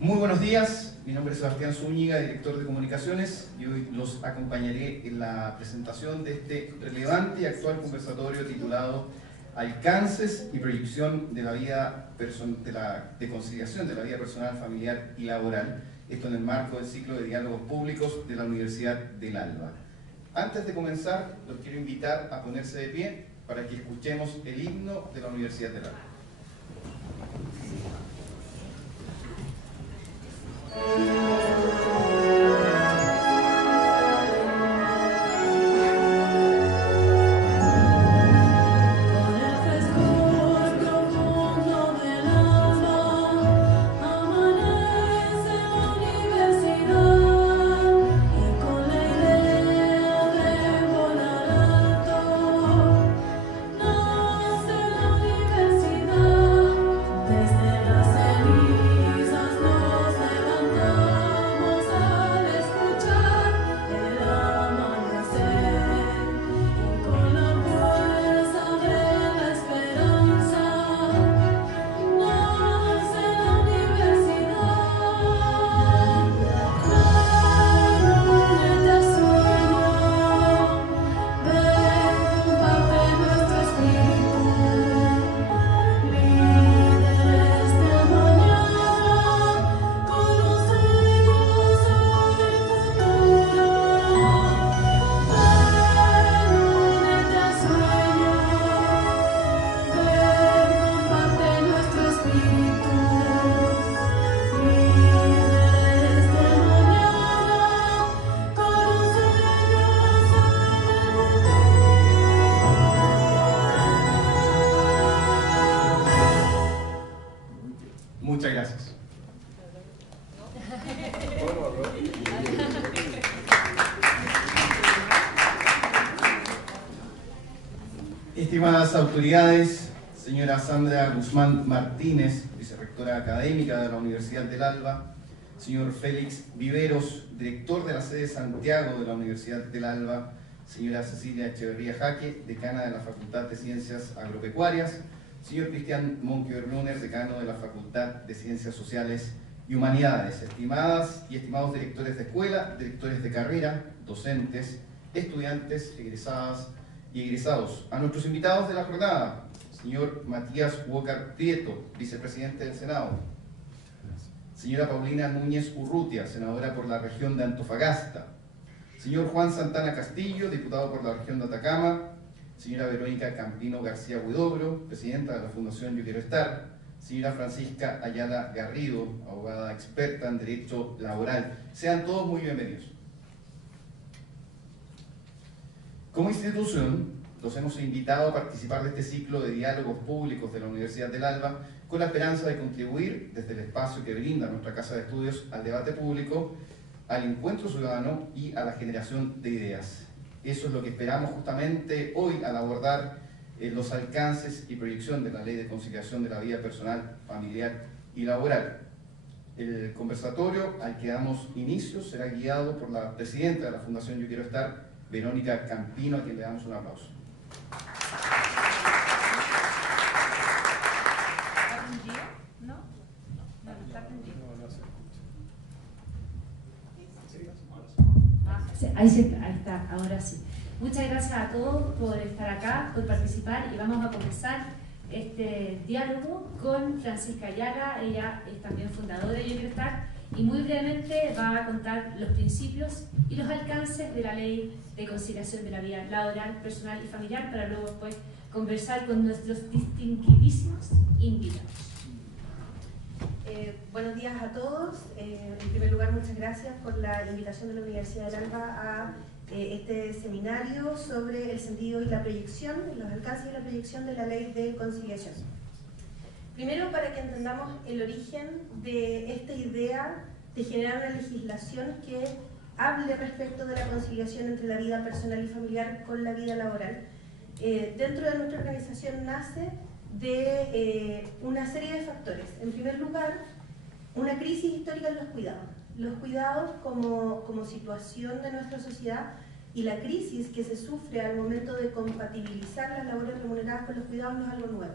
Muy buenos días, mi nombre es Sebastián Zúñiga, director de comunicaciones, y hoy los acompañaré en la presentación de este relevante y actual conversatorio titulado Alcances y proyección de la vida de conciliación de la vida personal, familiar y laboral, esto en el marco del ciclo de diálogos públicos de la Universidad del Alba. Antes de comenzar, los quiero invitar a ponerse de pie para que escuchemos el himno de la Universidad del Alba. Muchas gracias. Estimadas autoridades, señora Sandra Guzmán Martínez, vicerrectora académica de la Universidad del Alba, señor Félix Viveros, director de la sede Santiago de la Universidad del Alba, señora Cecilia Echeverría Jaque, decana de la Facultad de Ciencias Agropecuarias, señor Cristian Monkeberluner, decano de la Facultad de Ciencias Sociales y Humanidades, estimadas y estimados directores de escuela, directores de carrera, docentes, estudiantes, egresadas y egresados, a nuestros invitados de la jornada, señor Matías Walker Prieto, vicepresidente del Senado, señora Paulina Núñez Urrutia, senadora por la región de Antofagasta, señor Juan Santana Castillo, diputado por la región de Atacama, señora Verónica Campino García Huidobro, presidenta de la Fundación Yo Quiero Estar, señora Francisca Ayala Garrido, abogada experta en Derecho Laboral. Sean todos muy bienvenidos. Como institución, los hemos invitado a participar de este ciclo de diálogos públicos de la Universidad del Alba con la esperanza de contribuir desde el espacio que brinda nuestra Casa de Estudios al debate público, al encuentro ciudadano y a la generación de ideas. Eso es lo que esperamos justamente hoy al abordar los alcances y proyección de la Ley de Conciliación de la Vida Personal, Familiar y Laboral. El conversatorio al que damos inicio será guiado por la presidenta de la Fundación Yo Quiero Estar, Verónica Campino, a quien le damos un aplauso. Ahí está, ahora sí. Muchas gracias a todos por estar acá, por participar, y vamos a comenzar este diálogo con Francisca Ayala. Ella es también fundadora de Yo Quiero Estar y muy brevemente va a contar los principios y los alcances de la Ley de Conciliación de la Vida Laboral, Personal y Familiar, para luego después conversar con nuestros distinguidísimos invitados. Buenos días a todos. En primer lugar, muchas gracias por la invitación de la Universidad del Alba a este seminario sobre el sentido y la proyección, los alcances y la proyección de la Ley de Conciliación. Primero, para que entendamos el origen de esta idea de generar una legislación que hable respecto de la conciliación entre la vida personal y familiar con la vida laboral. Dentro de nuestra organización nace de una serie de factores. En primer lugar, una crisis histórica en los cuidados. Los cuidados como situación de nuestra sociedad y la crisis que se sufre al momento de compatibilizar las labores remuneradas con los cuidados no es algo nuevo.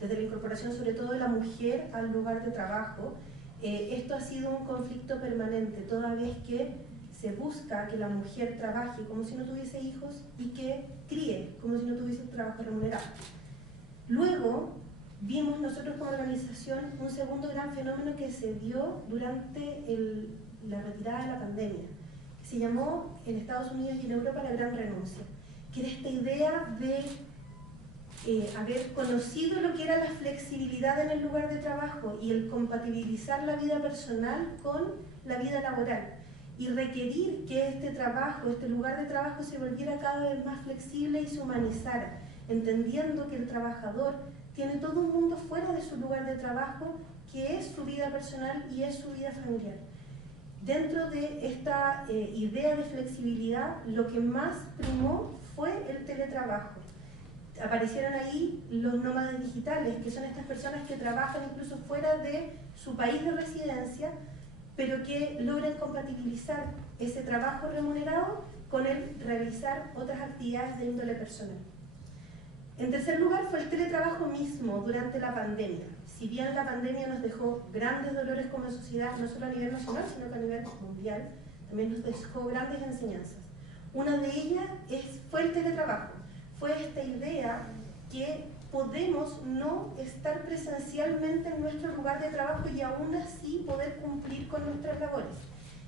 Desde la incorporación sobre todo de la mujer al lugar de trabajo esto ha sido un conflicto permanente, toda vez que se busca que la mujer trabaje como si no tuviese hijos y que críe como si no tuviese un trabajo remunerado. Luego, vimos nosotros como organización un segundo gran fenómeno que se dio durante la retirada de la pandemia, que se llamó en Estados Unidos y en Europa la gran renuncia, que era esta idea de haber conocido lo que era la flexibilidad en el lugar de trabajo y el compatibilizar la vida personal con la vida laboral y requerir que este trabajo, este lugar de trabajo se volviera cada vez más flexible y se humanizara, entendiendo que el trabajador tiene todo un mundo fuera de su lugar de trabajo que es su vida personal y es su vida familiar. Dentro de esta idea de flexibilidad, lo que más primó fue el teletrabajo. Aparecieron ahí los nómadas digitales, que son estas personas que trabajan incluso fuera de su país de residencia, pero que logran compatibilizar ese trabajo remunerado con el realizar otras actividades de índole personal. En tercer lugar fue el teletrabajo mismo durante la pandemia. Si bien la pandemia nos dejó grandes dolores como sociedad, no solo a nivel nacional, sino que a nivel mundial, también nos dejó grandes enseñanzas. Una de ellas fue el teletrabajo. Fue esta idea que podemos no estar presencialmente en nuestro lugar de trabajo y aún así poder cumplir con nuestras labores.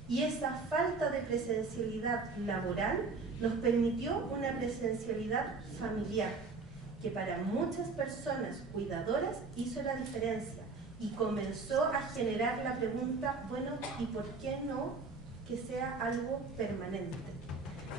Y esa falta de presencialidad laboral nos permitió una presencialidad familiar, que para muchas personas cuidadoras hizo la diferencia y comenzó a generar la pregunta, bueno, ¿y por qué no que sea algo permanente?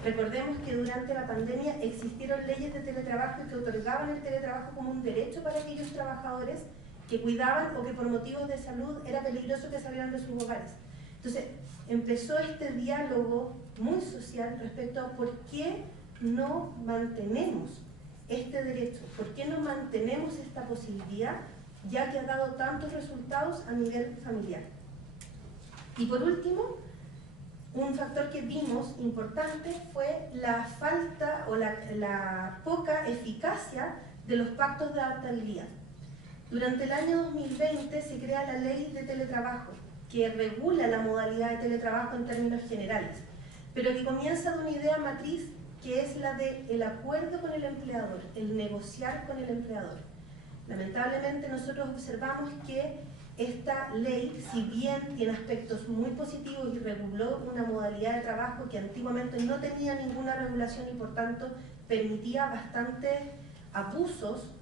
Recordemos que durante la pandemia existieron leyes de teletrabajo que otorgaban el teletrabajo como un derecho para aquellos trabajadores que cuidaban o que por motivos de salud era peligroso que salieran de sus hogares. Entonces, empezó este diálogo muy social respecto a por qué no mantenemos este derecho, por qué no mantenemos esta posibilidad, ya que ha dado tantos resultados a nivel familiar. Y por último, un factor que vimos importante fue la falta o la poca eficacia de los pactos de adaptabilidad. Durante el año 2020 se crea la ley de teletrabajo, que regula la modalidad de teletrabajo en términos generales, pero que comienza de una idea matriz que es la del acuerdo con el empleador, el negociar con el empleador. Lamentablemente nosotros observamos que esta ley, si bien tiene aspectos muy positivos y reguló una modalidad de trabajo que antiguamente no tenía ninguna regulación y por tanto permitía bastantes abusos,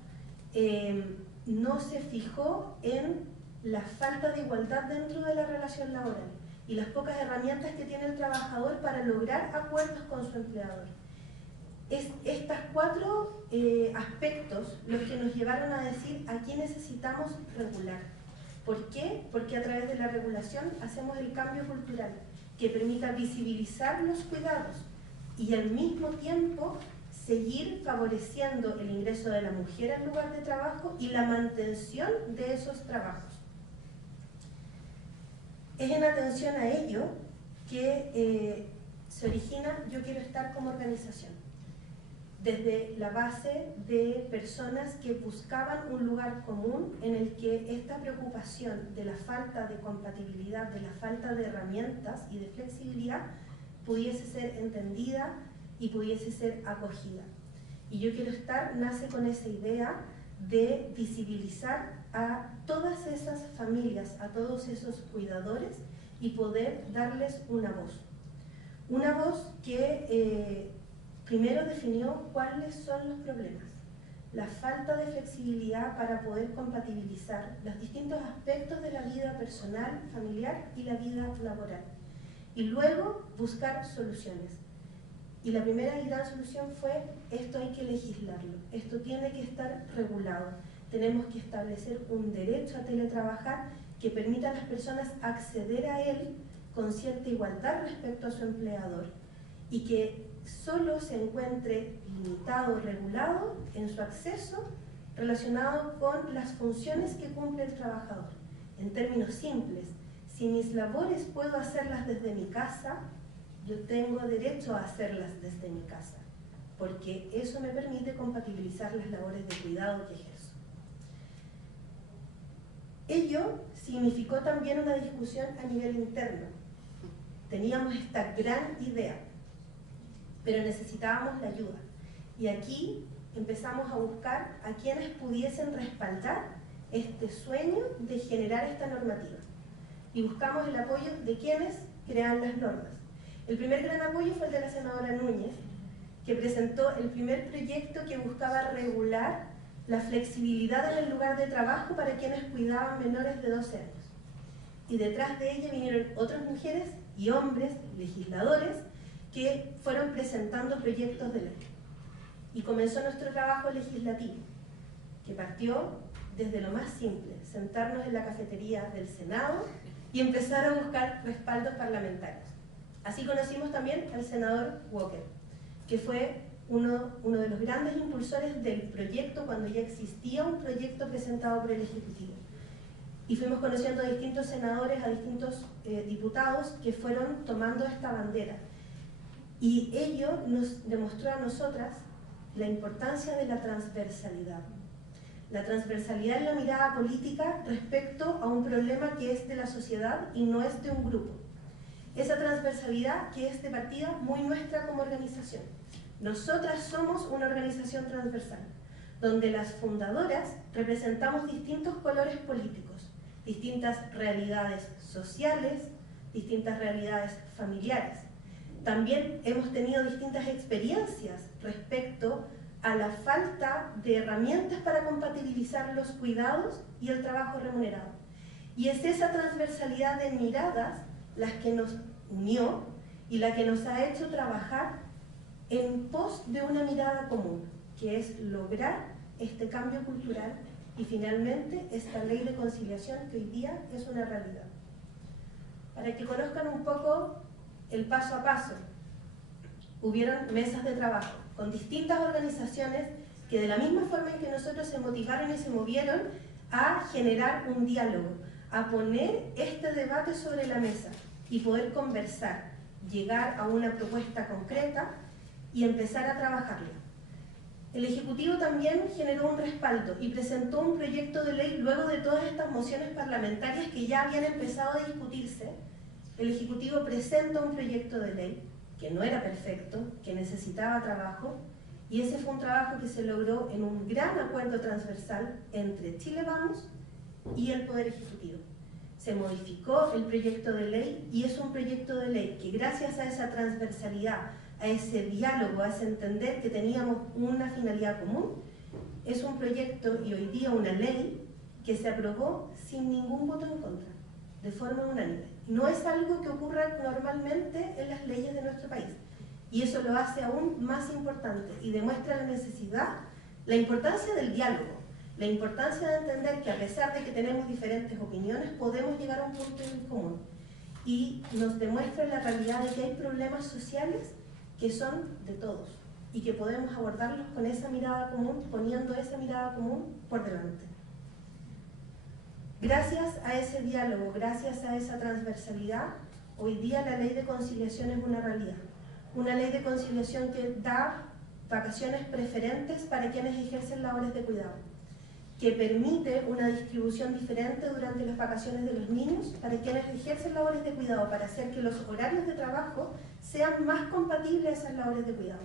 no se fijó en la falta de igualdad dentro de la relación laboral y las pocas herramientas que tiene el trabajador para lograr acuerdos con su empleador. Estos cuatro aspectos los que nos llevaron a decir aquí necesitamos regular. ¿Por qué? Porque a través de la regulación hacemos el cambio cultural que permita visibilizar los cuidados y al mismo tiempo seguir favoreciendo el ingreso de la mujer al lugar de trabajo y la mantención de esos trabajos. Es en atención a ello que se origina Yo Quiero Estar como organización, desde la base de personas que buscaban un lugar común en el que esta preocupación de la falta de compatibilidad, de la falta de herramientas y de flexibilidad pudiese ser entendida y pudiese ser acogida. Y Yo Quiero Estar nace con esa idea de visibilizar a todas esas familias, a todos esos cuidadores y poder darles una voz. Una voz que primero definió cuáles son los problemas, la falta de flexibilidad para poder compatibilizar los distintos aspectos de la vida personal, familiar y la vida laboral. Y luego buscar soluciones. Y la primera y gran solución fue, esto hay que legislarlo, esto tiene que estar regulado. Tenemos que establecer un derecho a teletrabajar que permita a las personas acceder a él con cierta igualdad respecto a su empleador y que solo se encuentre limitado, regulado en su acceso relacionado con las funciones que cumple el trabajador. En términos simples, si mis labores puedo hacerlas desde mi casa, yo tengo derecho a hacerlas desde mi casa, porque eso me permite compatibilizar las labores de cuidado que ejerzo. Ello significó también una discusión a nivel interno. Teníamos esta gran idea, pero necesitábamos la ayuda. Y aquí empezamos a buscar a quienes pudiesen respaldar este sueño de generar esta normativa. Y buscamos el apoyo de quienes crean las normas. El primer gran apoyo fue el de la senadora Núñez, que presentó el primer proyecto que buscaba regular la flexibilidad en el lugar de trabajo para quienes cuidaban menores de 12 años. Y detrás de ella vinieron otras mujeres y hombres, legisladores, que fueron presentando proyectos de ley. Y comenzó nuestro trabajo legislativo, que partió desde lo más simple, sentarnos en la cafetería del Senado y empezar a buscar respaldos parlamentarios. Así conocimos también al senador Walker, que fue uno de los grandes impulsores del proyecto cuando ya existía un proyecto presentado por el Ejecutivo. Y fuimos conociendo a distintos senadores, a distintos diputados que fueron tomando esta bandera. Y ello nos demostró a nosotras la importancia de la transversalidad. La transversalidad en la mirada política respecto a un problema que es de la sociedad y no es de un grupo. Esa transversalidad que es de partida muy nuestra como organización. Nosotras somos una organización transversal, donde las fundadoras representamos distintos colores políticos, distintas realidades sociales, distintas realidades familiares. También hemos tenido distintas experiencias respecto a la falta de herramientas para compatibilizar los cuidados y el trabajo remunerado. Y es esa transversalidad de miradas las que nos unió y la que nos ha hecho trabajar en pos de una mirada común, que es lograr este cambio cultural y finalmente esta ley de conciliación que hoy día es una realidad. Para que conozcan un poco el paso a paso, hubieron mesas de trabajo con distintas organizaciones que de la misma forma en que nosotros se motivaron y se movieron a generar un diálogo, a poner este debate sobre la mesa y poder conversar, llegar a una propuesta concreta y empezar a trabajarla. El Ejecutivo también generó un respaldo y presentó un proyecto de ley luego de todas estas mociones parlamentarias que ya habían empezado a discutirse. El Ejecutivo presenta un proyecto de ley que no era perfecto, que necesitaba trabajo, y ese fue un trabajo que se logró en un gran acuerdo transversal entre Chile Vamos y el Poder Ejecutivo. Se modificó el proyecto de ley y es un proyecto de ley que gracias a esa transversalidad, a ese diálogo, a ese entender que teníamos una finalidad común, es un proyecto y hoy día una ley que se aprobó sin ningún voto en contra, de forma unánime. No es algo que ocurra normalmente en las leyes de nuestro país. Y eso lo hace aún más importante y demuestra la necesidad, la importancia del diálogo, la importancia de entender que a pesar de que tenemos diferentes opiniones, podemos llegar a un punto en común. Y nos demuestra la realidad de que hay problemas sociales que son de todos y que podemos abordarlos con esa mirada común, poniendo esa mirada común por delante. Gracias a ese diálogo, gracias a esa transversalidad, hoy día la ley de conciliación es una realidad. Una ley de conciliación que da vacaciones preferentes para quienes ejercen labores de cuidado, que permite una distribución diferente durante las vacaciones de los niños para quienes ejercen labores de cuidado, para hacer que los horarios de trabajo sean más compatibles a esas labores de cuidado.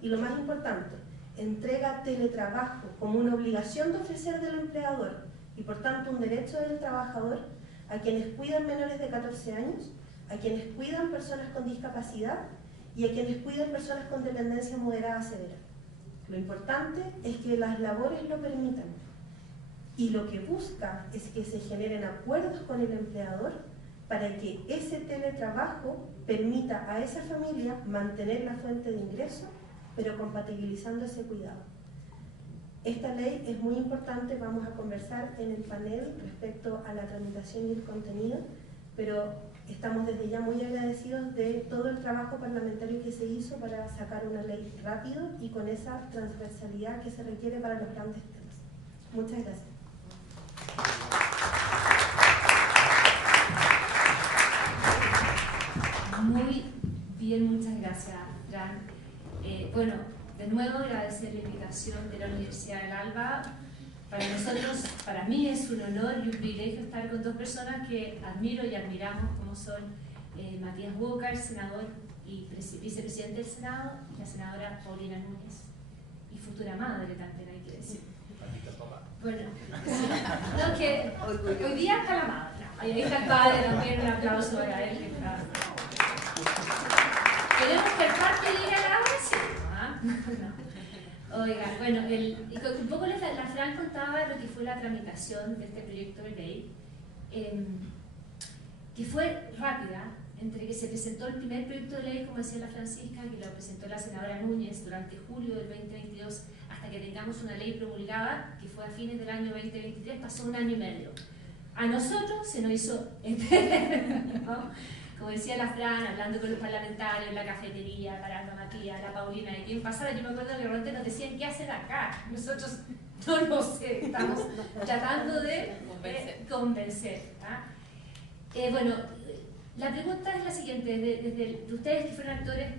Y lo más importante, entrega teletrabajo como una obligación de ofrecer del empleador y por tanto un derecho del trabajador a quienes cuidan menores de 14 años, a quienes cuidan personas con discapacidad y a quienes cuidan personas con dependencia moderada severa. Lo importante es que las labores lo permitan y lo que busca es que se generen acuerdos con el empleador para que ese teletrabajo permita a esa familia mantener la fuente de ingreso, pero compatibilizando ese cuidado. Esta ley es muy importante, vamos a conversar en el panel respecto a la tramitación y el contenido, pero estamos desde ya muy agradecidos de todo el trabajo parlamentario que se hizo para sacar una ley rápido y con esa transversalidad que se requiere para los grandes temas. Muchas gracias. Muy bien, muchas gracias, Fran. Bueno, de nuevo agradecer la invitación de la Universidad del Alba Para nosotros, para mí es un honor y un privilegio estar con dos personas que admiro y admiramos, como son Matías Walker, senador y vicepresidente del Senado, y la senadora Paulina Núñez, y futura madre también hay que decir. Bueno, sí. No, que hoy día está la madre, no, ahí está el padre también, un aplauso para él que está. ¿Queremos que el parte diga la hora? Sí. ¿Ah? No. Oiga, bueno, un poco la Fran contaba lo que fue la tramitación de este proyecto de ley, que fue rápida, entre que se presentó el primer proyecto de ley, como decía la Francisca, que lo presentó la senadora Núñez durante julio del 2022, hasta que tengamos una ley promulgada, que fue a fines del año 2023, pasó un año y medio. A nosotros se nos hizo, ¿no? Como decía la Fran, hablando con los parlamentarios en la cafetería, parando a Matías, a la Paulina, y quién pasaba, yo me acuerdo que realmente nos decían, ¿qué hacer acá? Nosotros, no lo sé, estamos tratando de convencer. ¿Ah? Bueno, la pregunta es la siguiente, desde ustedes que fueron actores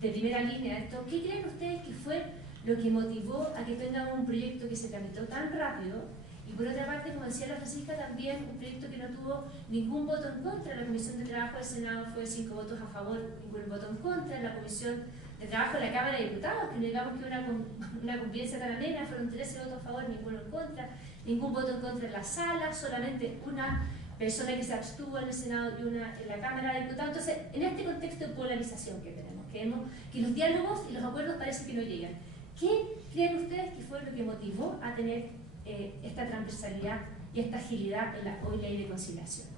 de primera línea de esto, ¿qué creen ustedes que fue lo que motivó a que tengan un proyecto que se tramitó tan rápido? Y por otra parte, como decía la Francisca, también un proyecto que no tuvo ningún voto en contra. La Comisión de Trabajo del Senado fue 5 votos a favor, ningún voto en contra. En la Comisión de Trabajo de la Cámara de Diputados, que digamos que una convivencia tan amena, fueron 13 votos a favor, ninguno en contra. Ningún voto en contra en la sala, solamente una persona que se abstuvo en el Senado y una en la Cámara de Diputados. Entonces, en este contexto de polarización que tenemos, que vemos que los diálogos y los acuerdos parece que no llegan. ¿Qué creen ustedes que fue lo que motivó a tener esta transversalidad y esta agilidad en la hoy ley de conciliación?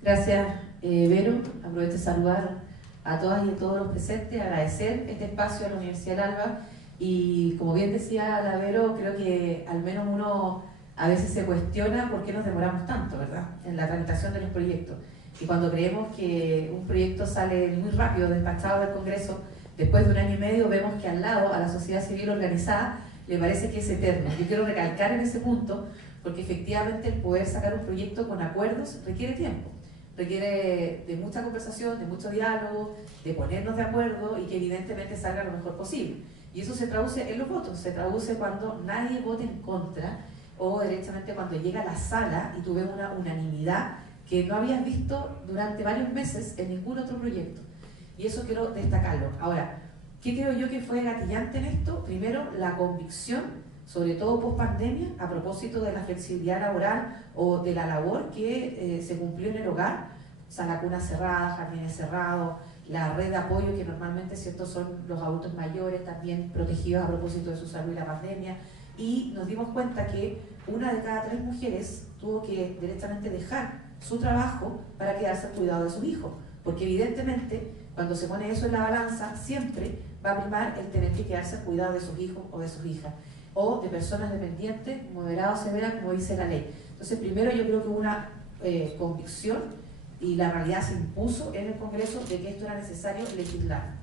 Gracias, Vero. Aprovecho de saludar a todas y a todos los presentes, agradecer este espacio a la Universidad del Alba y, como bien decía la Vero, creo que al menos uno a veces se cuestiona por qué nos demoramos tanto, ¿verdad?, en la tramitación de los proyectos. Y cuando creemos que un proyecto sale muy rápido, despachado del Congreso, después de un año y medio vemos que al lado, a la sociedad civil organizada, le parece que es eterno. Yo quiero recalcar en ese punto, porque efectivamente el poder sacar un proyecto con acuerdos requiere tiempo, requiere de mucha conversación, de mucho diálogo, de ponernos de acuerdo y que evidentemente salga lo mejor posible. Y eso se traduce en los votos, se traduce cuando nadie vota en contra o directamente cuando llega a la sala y tú ves una unanimidad que no habías visto durante varios meses en ningún otro proyecto. Y eso quiero destacarlo. Ahora, ¿qué creo yo que fue gatillante en esto? Primero, la convicción, sobre todo post pandemia, a propósito de la flexibilidad laboral o de la labor que se cumplió en el hogar, salacunas cerradas, jardines cerrados, la red de apoyo que normalmente, ¿cierto?, son los adultos mayores también protegidos a propósito de su salud y la pandemia. Y nos dimos cuenta que 1 de cada 3 mujeres tuvo que directamente dejar su trabajo para quedarse al cuidado de sus hijos, porque evidentemente cuando se pone eso en la balanza, siempre va a primar el tener que quedarse al cuidado de sus hijos o de sus hijas, o de personas dependientes, moderadas o severas, como dice la ley. Entonces, primero yo creo que hubo una convicción y la realidad se impuso en el Congreso de que esto era necesario legislar.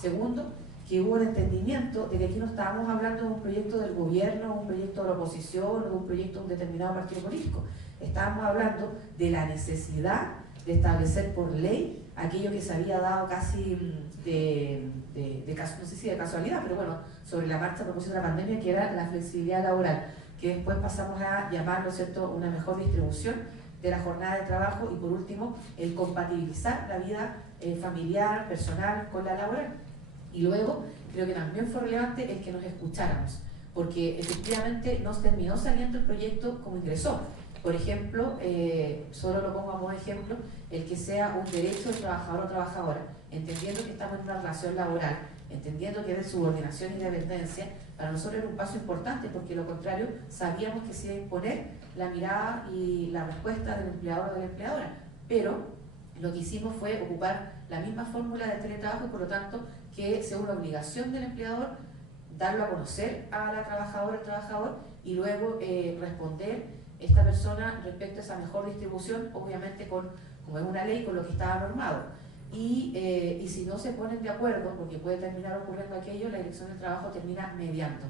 Segundo, que hubo el entendimiento de que aquí no estábamos hablando de un proyecto del gobierno, un proyecto de la oposición o de un proyecto de un determinado partido político. Estábamos hablando de la necesidad de establecer por ley aquello que se había dado casi no sé si de casualidad, pero bueno, sobre la marcha a propósito de la pandemia, que era la flexibilidad laboral, que después pasamos a llamarlo, ¿cierto?, una mejor distribución de la jornada de trabajo y, por último, el compatibilizar la vida familiar, personal con la laboral. Y luego, creo que también fue relevante el que nos escucháramos, porque efectivamente nos terminó saliendo el proyecto como ingresó. Por ejemplo, solo lo pongo a modo de ejemplo, el que sea un derecho del trabajador o trabajadora, entendiendo que estamos en una relación laboral, entendiendo que es de subordinación y dependencia, para nosotros era un paso importante, porque lo contrario, sabíamos que se iba a imponer la mirada y la respuesta del empleador o de la empleadora. Pero lo que hicimos fue ocupar la misma fórmula del teletrabajo y, por lo tanto, que sea una obligación del empleador darlo a conocer a la trabajadora o al trabajador y luego responder esta persona respecto a esa mejor distribución, obviamente como es una ley, con lo que estaba normado. Y si no se ponen de acuerdo, porque puede terminar ocurriendo aquello, la Dirección del Trabajo termina mediando.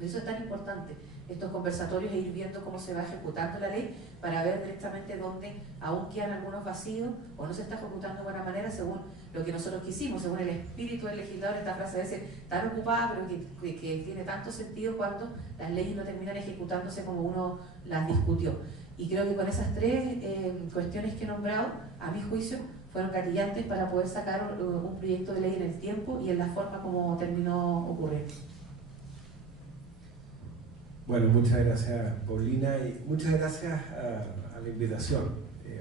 Eso es tan importante, estos conversatorios e ir viendo cómo se va ejecutando la ley para ver directamente dónde aún quedan algunos vacíos o no se está ejecutando de buena manera según lo que nosotros quisimos, según el espíritu del legislador. Esta frase a veces tan ocupada, pero que tiene tanto sentido cuando las leyes no terminan ejecutándose como uno las discutió. Y creo que con esas tres cuestiones que he nombrado, a mi juicio, fueron gatillantes para poder sacar un proyecto de ley en el tiempo y en la forma como terminó ocurriendo. Bueno, muchas gracias, Paulina, y muchas gracias a la invitación.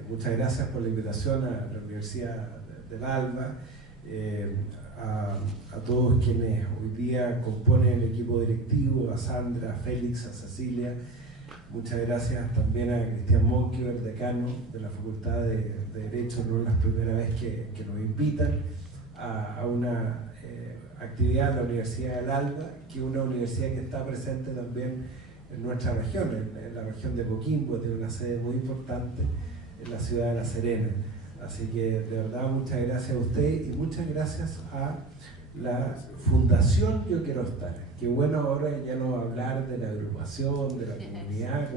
Muchas gracias por la invitación a la Universidad del Alba, a todos quienes hoy día componen el equipo directivo, a Sandra, a Félix, a Cecilia. Muchas gracias también a Cristian Monkever, decano de la Facultad de Derecho, no es la primera vez que nos invitan a una actividad en la Universidad del Alba, que es una universidad que está presente también en nuestra región, en la región de Coquimbo, tiene una sede muy importante en la ciudad de La Serena. Así que de verdad muchas gracias a usted y muchas gracias a la Fundación Yo Quiero Estar. Qué bueno ahora ya no hablar de la agrupación, de la comunidad,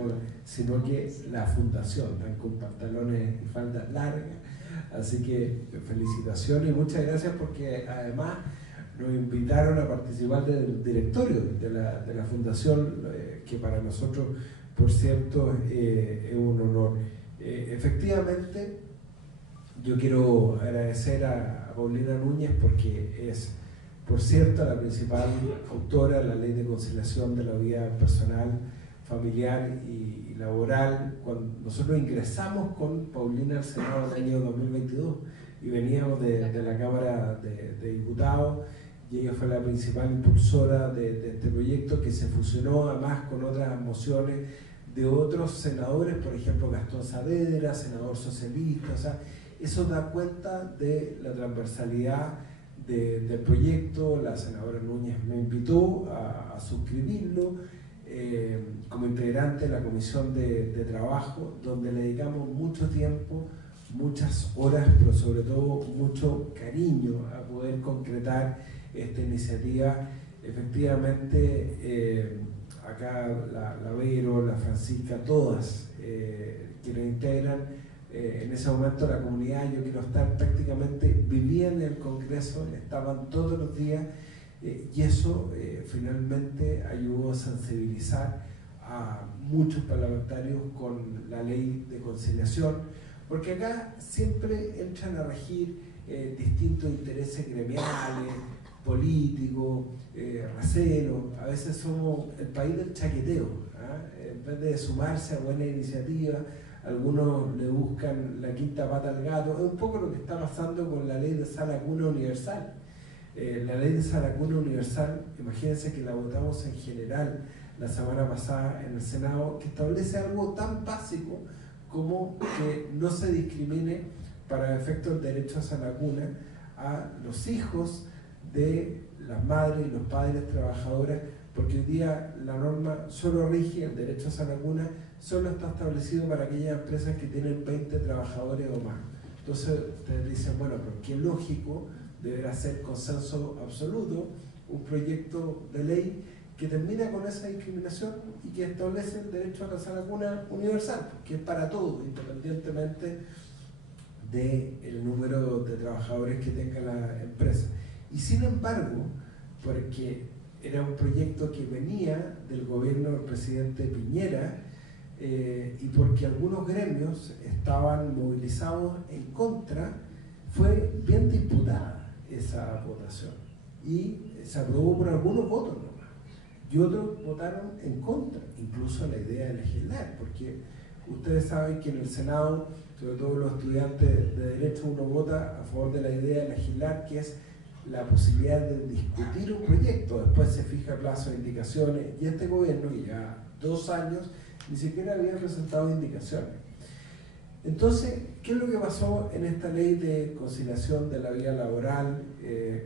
sino que la fundación, están con pantalones y faldas largas. Así que felicitaciones y muchas gracias porque además nos invitaron a participar del directorio de la fundación, que para nosotros, por cierto, es un honor. Efectivamente, yo quiero agradecer a Paulina Núñez porque es, por cierto, la principal autora de la Ley de Conciliación de la Vida Personal, Familiar y Laboral. Cuando nosotros ingresamos con Paulina al Senado en el año 2022 y veníamos de la Cámara de Diputados, y ella fue la principal impulsora de este proyecto, que se fusionó además con otras mociones de otros senadores, por ejemplo Gastón Saavedra, senador socialista. O sea, eso da cuenta de la transversalidad del proyecto. La senadora Núñez me invitó a suscribirlo como integrante de la Comisión de Trabajo, donde le dedicamos mucho tiempo, muchas horas, pero sobre todo mucho cariño a poder concretar esta iniciativa. Efectivamente, acá la Vero, la Francisca, todas quienes integran en ese momento la comunidad Yo Quiero Estar, prácticamente vivían en el Congreso, estaban todos los días, y eso finalmente ayudó a sensibilizar a muchos parlamentarios con la Ley de Conciliación, porque acá siempre entran a regir distintos intereses gremiales, políticos, raceros. A veces somos el país del chaqueteo, ¿eh? En vez de sumarse a buenas iniciativas, algunos le buscan la quinta pata al gato. Es un poco lo que está pasando con la Ley de Sala Cuna Universal. La Ley de Sala Cuna Universal, imagínense que la votamos en general la semana pasada en el Senado, que establece algo tan básico como que no se discrimine para efectos del derecho a Sala Cuna a los hijos de las madres y los padres trabajadoras, porque hoy día la norma solo rige el derecho a Sala Cuna, solo está establecido para aquellas empresas que tienen 20 trabajadores o más. Entonces ustedes dicen, bueno, pero qué lógico deberá ser consenso absoluto un proyecto de ley que termina con esa discriminación y que establece el derecho a la Sala Cuna universal, que es para todos, independientemente del número de trabajadores que tenga la empresa. Y sin embargo, porque era un proyecto que venía del gobierno del presidente Piñera, y porque algunos gremios estaban movilizados en contra, fue bien disputada esa votación y se aprobó por algunos votos nomás, y otros votaron en contra, incluso la idea de legislar, porque ustedes saben que en el Senado, sobre todo los estudiantes de Derecho, uno vota a favor de la idea de legislar, que es la posibilidad de discutir un proyecto, después se fija plazo de indicaciones, y este gobierno, que ya 2 años, ni siquiera había presentado indicaciones. Entonces, ¿qué es lo que pasó en esta ley de conciliación de la vida laboral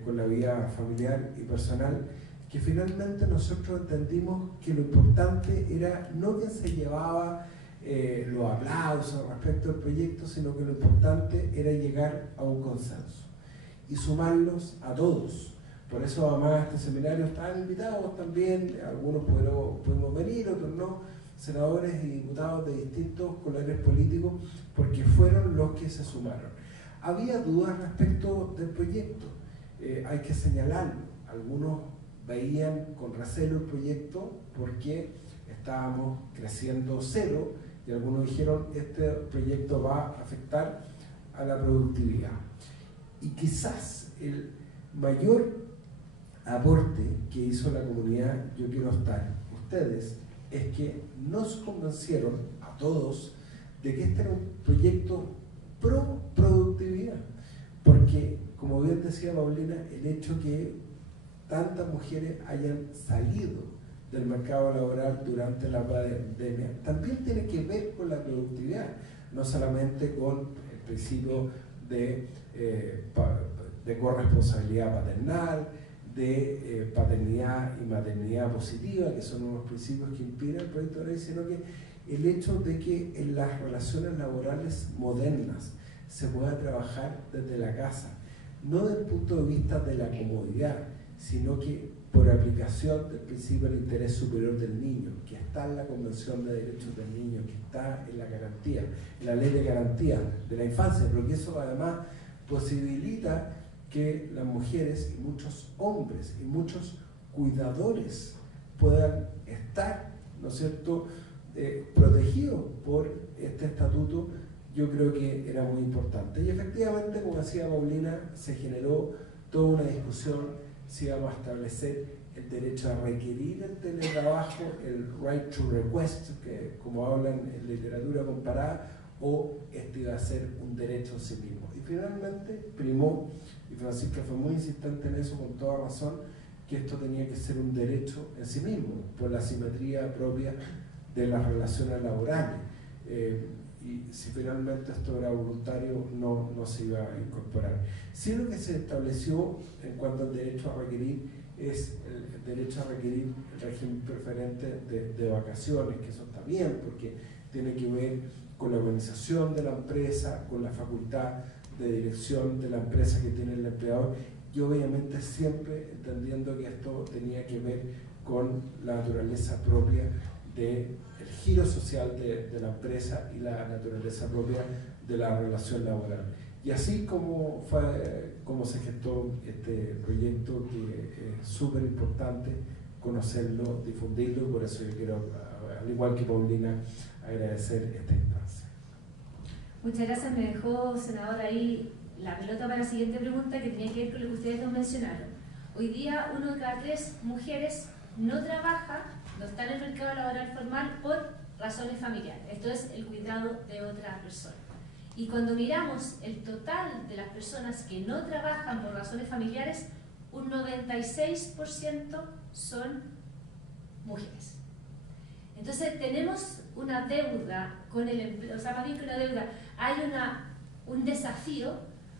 con la vida familiar y personal? Que finalmente nosotros entendimos que lo importante era no que se llevaba los aplausos respecto al proyecto, sino que lo importante era llegar a un consenso y sumarlos a todos, Por eso además a este seminario estaban invitados también, algunos pudimos venir, otros no, senadores y diputados de distintos colores políticos, porque fueron los que se sumaron. Había dudas respecto del proyecto, hay que señalarlo. Algunos veían con recelo el proyecto porque estábamos creciendo cero, y algunos dijeron este proyecto va a afectar a la productividad. Y quizás el mayor aporte que hizo la comunidad Yo Quiero Estar, ustedes, es que nos convencieron a todos de que este era un proyecto pro productividad, porque como bien decía Paulina, el hecho que tantas mujeres hayan salido del mercado laboral durante la pandemia también tiene que ver con la productividad, no solamente con el principio de corresponsabilidad paternal, de paternidad y maternidad positiva, que son unos principios que inspiran el proyecto de ley, sino que el hecho de que en las relaciones laborales modernas se pueda trabajar desde la casa, no desde el punto de vista de la comodidad, sino que por aplicación del principio del interés superior del niño, que está en la Convención de Derechos del Niño, que está en la garantía, en la Ley de Garantía de la Infancia, pero que eso además posibilita que las mujeres y muchos hombres y muchos cuidadores puedan estar, ¿no es cierto?, protegidos por este estatuto. Yo creo que era muy importante. Y efectivamente, como decía Paulina, se generó toda una discusión si íbamos a establecer el derecho a requerir el teletrabajo, el right to request, que como hablan en literatura comparada, o este iba a ser un derecho en sí mismo. Y finalmente primó, y Francisca fue muy insistente en eso con toda razón, que esto tenía que ser un derecho en sí mismo, por la simetría propia de las relaciones laborales. Y si finalmente esto era voluntario, no se iba a incorporar. Sí, lo que se estableció en cuanto al derecho a requerir es el derecho a requerir el régimen preferente de vacaciones, que eso está bien, porque tiene que ver con la organización de la empresa, con la facultad de dirección de la empresa que tiene el empleador, y obviamente siempre entendiendo que esto tenía que ver con la naturaleza propia del giro social de la empresa y la naturaleza propia de la relación laboral. Y así como se gestó este proyecto, que es súper importante conocerlo, difundirlo, y por eso yo quiero, al igual que Paulina, agradecer esta instancia. Muchas gracias. Me dejó, senador, ahí la pelota para la siguiente pregunta, que tenía que ver con lo que ustedes nos mencionaron. Hoy día 1 de cada 3 mujeres no trabaja, no está en el mercado laboral formal por razones familiares. Esto es el cuidado de otra persona. Y cuando miramos el total de las personas que no trabajan por razones familiares, un 96% son mujeres. Entonces tenemos una deuda con el empleo, o sea, más bien que una deuda, hay un desafío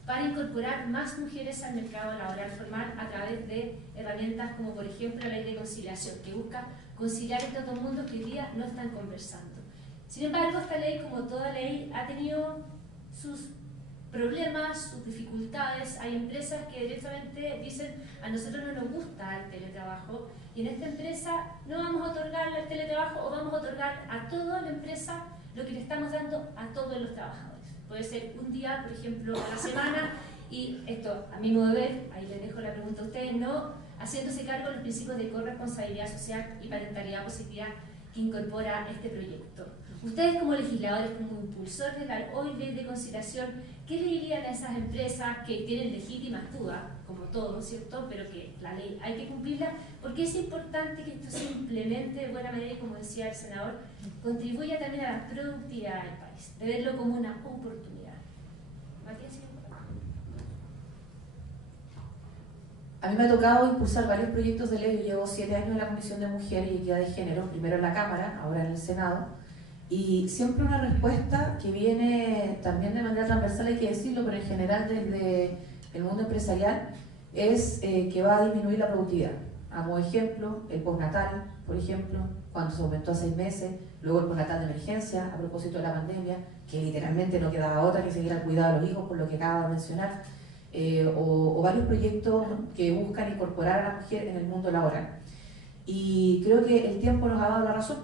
para incorporar más mujeres al mercado laboral formal a través de herramientas como, por ejemplo, la ley de conciliación, que busca conciliar estos dos mundos que hoy día no están conversando. Sin embargo, esta ley, como toda ley, ha tenido sus problemas, sus dificultades. Hay empresas que directamente dicen: a nosotros no nos gusta el teletrabajo, y en esta empresa no vamos a otorgarle el teletrabajo, o vamos a otorgar a toda la empresa lo que le estamos dando a todos los trabajadores. Puede ser un día, por ejemplo, a la semana, y esto, a mi modo de ver, ahí les dejo la pregunta a ustedes, no haciéndose cargo de los principios de corresponsabilidad social y parentalidad positiva que incorpora este proyecto. Ustedes, como legisladores, como impulsores de la hoy ley de conciliación, ¿qué le dirían a esas empresas que tienen legítimas dudas, como todos, ¿cierto?, pero que la ley hay que cumplirla? Porque es importante que esto se implemente de buena manera y, como decía el senador, contribuya también a la productividad del país, de verlo como una oportunidad. Matías. A mí me ha tocado impulsar varios proyectos de ley. Yo llevo 7 años en la Comisión de Mujer y Equidad de Género, primero en la Cámara, ahora en el Senado, y siempre una respuesta que viene también de manera transversal, hay que decirlo, pero en general desde el mundo empresarial, es que va a disminuir la productividad. Como ejemplo, el postnatal, por ejemplo, cuando se aumentó a 6 meses, luego el postnatal de emergencia, a propósito de la pandemia, que literalmente no quedaba otra que seguir al cuidado de los hijos, por lo que acaba de mencionar. o varios proyectos que buscan incorporar a la mujer en el mundo laboral. Y creo que el tiempo nos ha dado la razón,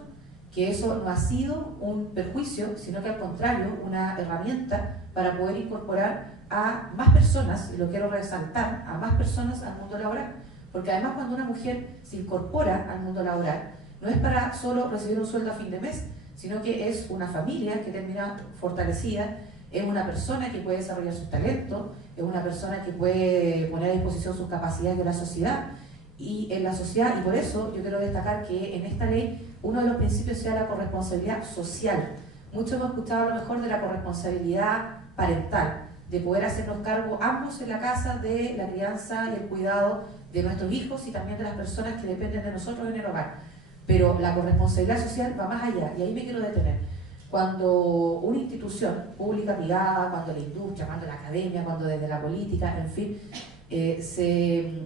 que eso no ha sido un perjuicio, sino que al contrario, una herramienta para poder incorporar a más personas, y lo quiero resaltar, a más personas al mundo laboral. Porque además cuando una mujer se incorpora al mundo laboral, no es para solo recibir un sueldo a fin de mes, sino que es una familia que termina fortalecida, es una persona que puede desarrollar sus talentos, es una persona que puede poner a disposición sus capacidades de la sociedad, y en la sociedad, y por eso yo quiero destacar que en esta ley uno de los principios sea la corresponsabilidad social. Muchos hemos escuchado a lo mejor de la corresponsabilidad parental, de poder hacernos cargo ambos en la casa de la crianza y el cuidado de nuestros hijos y también de las personas que dependen de nosotros en el hogar. Pero la corresponsabilidad social va más allá, y ahí me quiero detener. Cuando una institución pública, privada, cuando la industria, cuando la academia, cuando desde la política, en fin,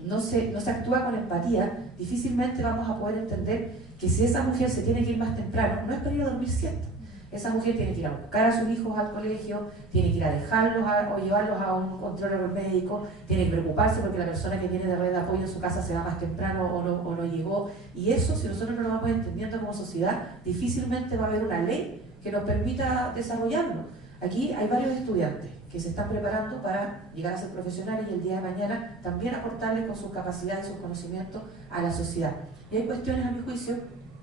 no se actúa con empatía, difícilmente vamos a poder entender que si esa mujer se tiene que ir más temprano, no es para ir a dormir siesta. Esa mujer tiene que ir a buscar a sus hijos al colegio, tiene que ir a dejarlos o llevarlos a un control médico, tiene que preocuparse porque la persona que tiene de red de apoyo en su casa se va más temprano o no llegó. Y eso, si nosotros no lo vamos entendiendo como sociedad, difícilmente va a haber una ley que nos permita desarrollarlo. Aquí hay varios estudiantes que se están preparando para llegar a ser profesionales y el día de mañana también aportarles con sus capacidades y sus conocimientos a la sociedad. Y hay cuestiones, a mi juicio,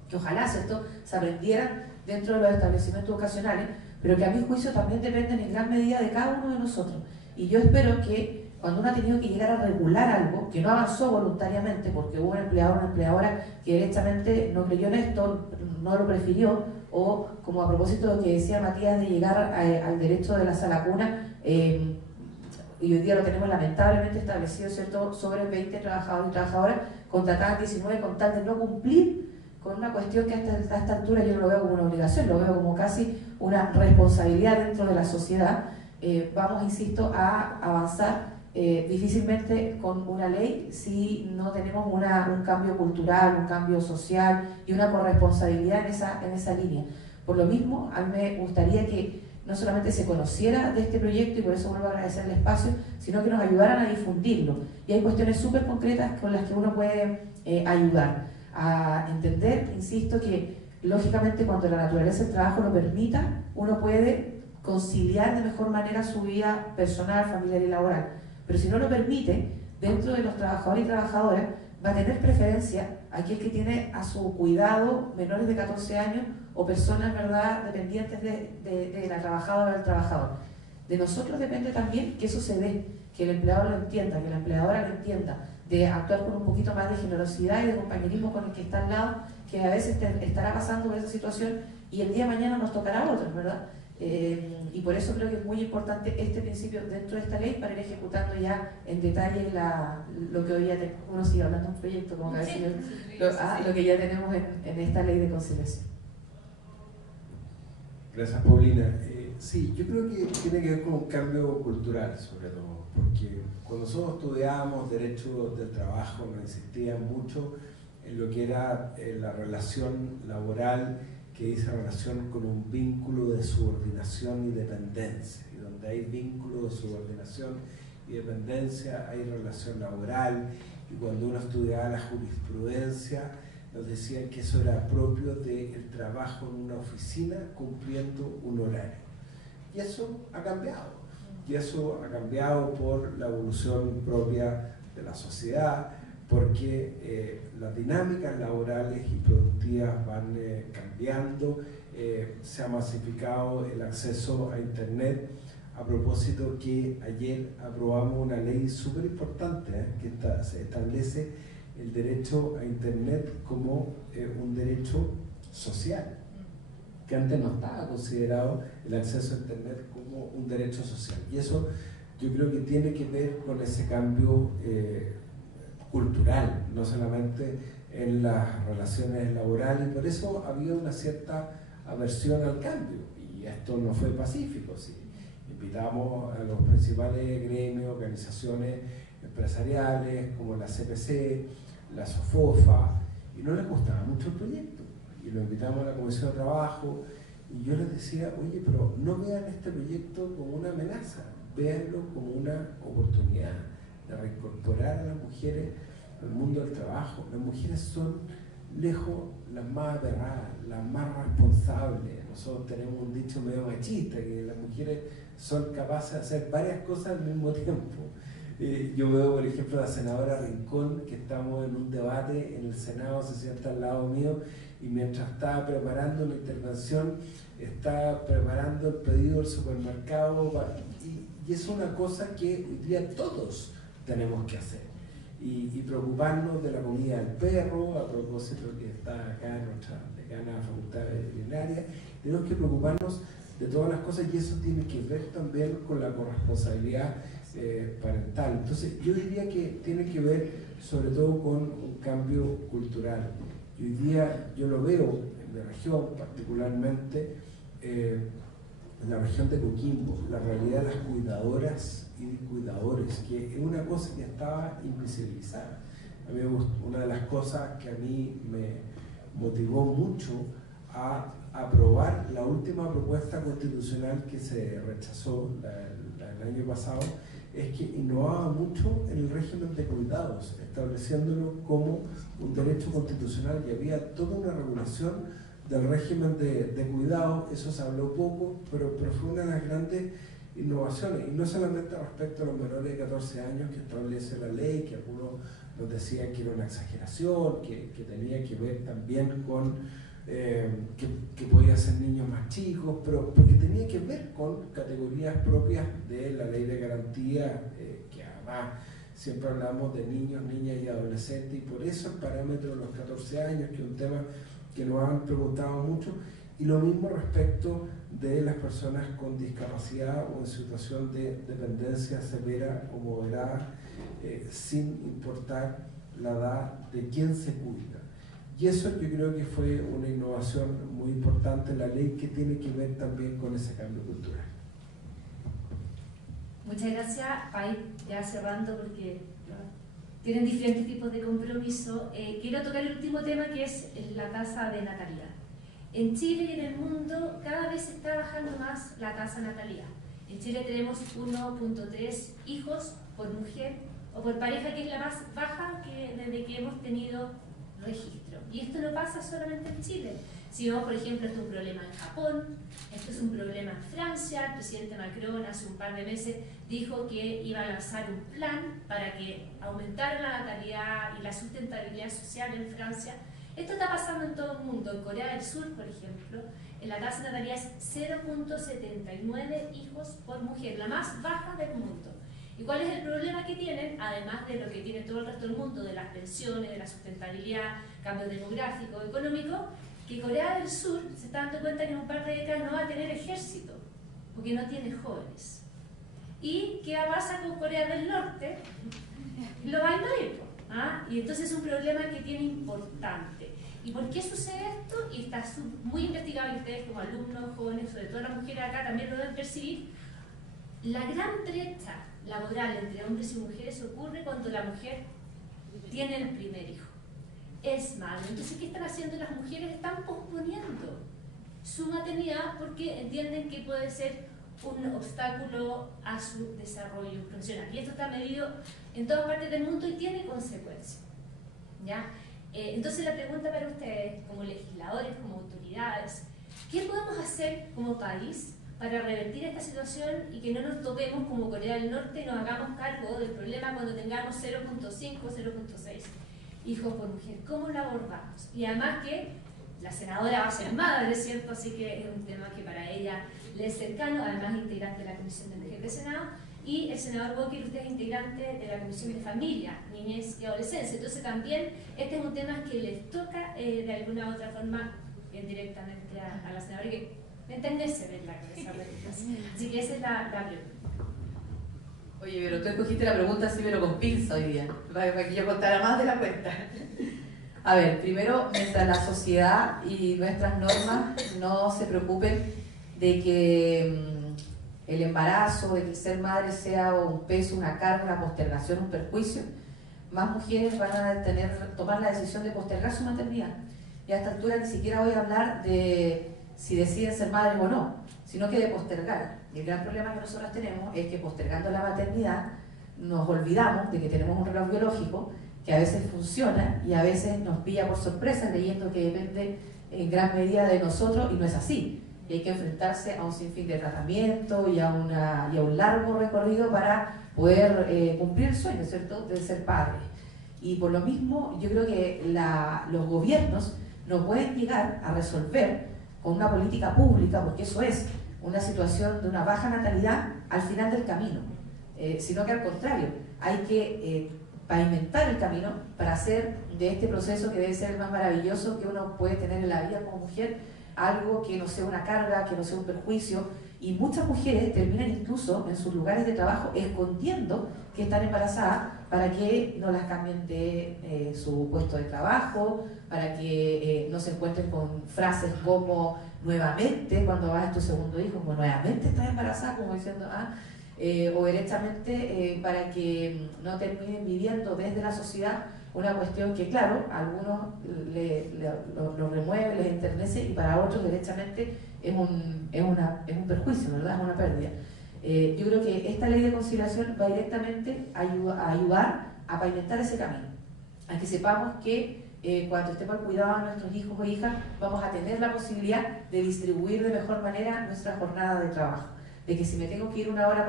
que ojalá, ¿cierto?, se aprendieran dentro de los establecimientos educacionales, pero que a mi juicio también dependen en gran medida de cada uno de nosotros. Y yo espero que cuando uno ha tenido que llegar a regular algo, que no avanzó voluntariamente porque hubo un empleador o una empleadora que directamente no creyó en esto, no lo prefirió, o como a propósito de lo que decía Matías de llegar al derecho de la sala cuna, y hoy día lo tenemos lamentablemente establecido, ¿cierto?, sobre 20 trabajadores y trabajadoras contratadas 19 con tal de no cumplir con una cuestión que a esta altura yo no lo veo como una obligación, lo veo como casi una responsabilidad dentro de la sociedad. Vamos, insisto, a avanzar difícilmente con una ley si no tenemos un cambio cultural, un cambio social y una corresponsabilidad en esa línea. Por lo mismo, a mí me gustaría que no solamente se conociera de este proyecto, y por eso vuelvo a agradecer el espacio, sino que nos ayudaran a difundirlo. Y hay cuestiones súper concretas con las que uno puede ayudar a entender, insisto, que lógicamente cuando la naturaleza del trabajo lo permita, uno puede conciliar de mejor manera su vida personal, familiar y laboral. Pero si no lo permite, dentro de los trabajadores y trabajadoras va a tener preferencia aquel que tiene a su cuidado menores de 14 años o personas, ¿verdad?, dependientes de la trabajadora o del trabajador. De nosotros depende también que eso se dé, que el empleador lo entienda, que la empleadora lo entienda, de actuar con un poquito más de generosidad y de compañerismo con el que está al lado, que a veces estará pasando por esa situación y el día de mañana nos tocará a otros, ¿verdad? Y por eso creo que es muy importante este principio dentro de esta ley para ir ejecutando ya en detalle lo que hoy ya uno sigue hablando de un proyecto, como que a veces lo que ya tenemos en esta ley de conciliación. Gracias, Paulina. Sí, yo creo que tiene que ver con un cambio cultural, sobre todo, porque cuando nosotros estudiábamos Derecho del Trabajo nos insistían mucho en lo que era la relación laboral, que dice relación con un vínculo de subordinación y dependencia, y donde hay vínculo de subordinación y dependencia hay relación laboral, y cuando uno estudiaba la jurisprudencia nos decían que eso era propio del trabajo en una oficina cumpliendo un horario. Y eso ha cambiado, y eso ha cambiado por la evolución propia de la sociedad, porque las dinámicas laborales y productivas van cambiando, se ha masificado el acceso a Internet, a propósito que ayer aprobamos una ley súper importante que se establece el derecho a Internet como un derecho social, que antes no estaba considerado el acceso a Internet como un derecho social. Y eso yo creo que tiene que ver con ese cambio cultural, no solamente en las relaciones laborales, y por eso había una cierta aversión al cambio, y esto no fue pacífico. Sí. Invitamos a los principales gremios, organizaciones empresariales como la CPC, la SOFOFA, y no les gustaba mucho el proyecto, y lo invitamos a la Comisión de Trabajo, y yo les decía, oye, pero no vean este proyecto como una amenaza, véanlo como una oportunidad de reincorporar a las mujeres al mundo del trabajo. Las mujeres son lejos las más aperradas, las más responsables. Nosotros tenemos un dicho medio machista, que las mujeres son capaces de hacer varias cosas al mismo tiempo. Yo veo, por ejemplo, a la senadora Rincón, que estamos en un debate en el Senado, se sienta al lado mío, y mientras estaba preparando la intervención, está preparando el pedido del supermercado, y es una cosa que hoy día todos tenemos que hacer. Y preocuparnos de la comida del perro, a propósito que está acá nuestra decana de la Facultad Veterinaria, tenemos que preocuparnos de todas las cosas, y eso tiene que ver también con la corresponsabilidad parental. Entonces yo diría que tiene que ver sobre todo con un cambio cultural. Y hoy día yo lo veo en mi región, particularmente en la región de Coquimbo, la realidad de las cuidadoras y cuidadores, que es una cosa que estaba invisibilizada. A mí una de las cosas que a mí me motivó mucho a aprobar la última propuesta constitucional que se rechazó el año pasado, es que innovaba mucho en el régimen de cuidados, estableciéndolo como un derecho constitucional, y había toda una regulación del régimen de cuidados. Eso se habló poco, pero fue una de las grandes innovaciones, y no solamente respecto a los menores de 14 años que establece la ley, que algunos nos decían que era una exageración, que tenía que ver también con que podía ser niños más chicos, pero porque tenía que ver con categorías propias de la ley de garantía, que además siempre hablamos de niños, niñas y adolescentes, y por eso el parámetro de los 14 años, que es un tema que nos han preguntado mucho, y lo mismo respecto de las personas con discapacidad o en situación de dependencia severa o moderada, sin importar la edad de quien se cuida. Y eso yo creo que fue una innovación muy importante en la ley, que tiene que ver también con ese cambio cultural. Muchas gracias. Para ir ya cerrando, porque tienen diferentes tipos de compromiso, quiero tocar el último tema, que es la tasa de natalidad. En Chile y en el mundo cada vez está bajando más la tasa de natalidad. En Chile tenemos 1.3 hijos por mujer o por pareja, que es la más baja desde que hemos tenido registro. Y esto no pasa solamente en Chile, sino, por ejemplo, esto es un problema en Japón, esto es un problema en Francia. El presidente Macron hace un par de meses dijo que iba a lanzar un plan para que aumentara la natalidad y la sustentabilidad social en Francia. Esto está pasando en todo el mundo. En Corea del Sur, por ejemplo, la tasa de natalidad es 0.79 hijos por mujer, la más baja del mundo. ¿Y cuál es el problema que tienen? Además de lo que tiene todo el resto del mundo, de las pensiones, de la sustentabilidad, cambio demográfico, económico, que Corea del Sur se está dando cuenta que en un par de décadas no va a tener ejército, porque no tiene jóvenes. ¿Y qué pasa con Corea del Norte? Lo va a invadir, ¿ah? Y entonces es un problema que tiene importante. ¿Y por qué sucede esto? Y está muy investigado, y ustedes como alumnos, jóvenes, sobre todo las mujeres acá, también lo deben percibir. La gran brecha laboral entre hombres y mujeres ocurre cuando la mujer tiene el primer hijo. Es malo. Entonces, ¿qué están haciendo las mujeres? Están posponiendo su maternidad porque entienden que puede ser un obstáculo a su desarrollo profesional. Y esto está medido en todas partes del mundo y tiene consecuencias, ¿ya? Entonces, la pregunta para ustedes, como legisladores, como autoridades, ¿qué podemos hacer como país para revertir esta situación y que no nos topemos como Corea del Norte y nos hagamos cargo del problema cuando tengamos 0.5 o 0.6 hijos por mujer? ¿Cómo lo abordamos? Y además que la senadora va a ser madre, ¿cierto? Así que es un tema que para ella le es cercano, además integrante de la Comisión de Mujer del Senado, y el senador Walker, usted es integrante de la Comisión de Familia, Niñez y Adolescencia. Entonces también este es un tema que les toca de alguna u otra forma directamente a la senadora, que me entendés ver la cabeza. Así que esa es la pregunta. Oye, pero tú escogiste la pregunta así, pero con pinza hoy día, para que yo contara más de la cuenta. A ver, primero, mientras la sociedad y nuestras normas no se preocupen de que el embarazo, de que ser madre sea un peso, una carga, una postergación, un perjuicio, más mujeres van a tomar la decisión de postergar su maternidad. Y a esta altura ni siquiera voy a hablar de si deciden ser madres o no, sino que de postergar. Y el gran problema que nosotros tenemos es que postergando la maternidad nos olvidamos de que tenemos un reloj biológico que a veces funciona y a veces nos pilla por sorpresa creyendo que depende en gran medida de nosotros, y no es así. Y hay que enfrentarse a un sinfín de tratamiento y a un largo recorrido para poder cumplir el sueño, ¿cierto?, de ser padres. Y por lo mismo yo creo que los gobiernos no pueden llegar a resolver con una política pública, porque eso es una situación de una baja natalidad al final del camino, sino que al contrario, hay que pavimentar el camino para hacer de este proceso, que debe ser el más maravilloso que uno puede tener en la vida como mujer, algo que no sea una carga, que no sea un perjuicio. Y muchas mujeres terminan incluso en sus lugares de trabajo escondiendo que están embarazadas para que no las cambien de su puesto de trabajo, para que no se encuentren con frases como nuevamente cuando vas a tu segundo hijo, como nuevamente estás embarazada, como diciendo, o directamente para que no terminen viviendo desde la sociedad una cuestión que, claro, a algunos lo remueve, les enternece, y para otros derechamente es un perjuicio, ¿verdad? Es una pérdida. Yo creo que esta ley de conciliación va directamente a ayudar a pavimentar ese camino, a que sepamos que cuando estemos al cuidado de nuestros hijos o hijas vamos a tener la posibilidad de distribuir de mejor manera nuestra jornada de trabajo, de que si me tengo que ir una hora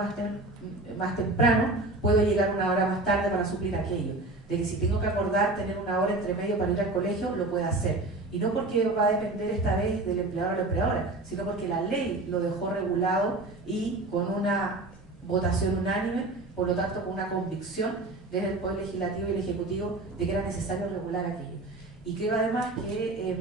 más temprano, puedo llegar una hora más tarde para suplir aquello, de que si tengo que acordar tener una hora entre medio para ir al colegio, lo puedo hacer. Y no porque va a depender esta vez del empleador o la empleadora, sino porque la ley lo dejó regulado y con una votación unánime, por lo tanto con una convicción desde el Poder Legislativo y el Ejecutivo de que era necesario regular aquello. Y creo además que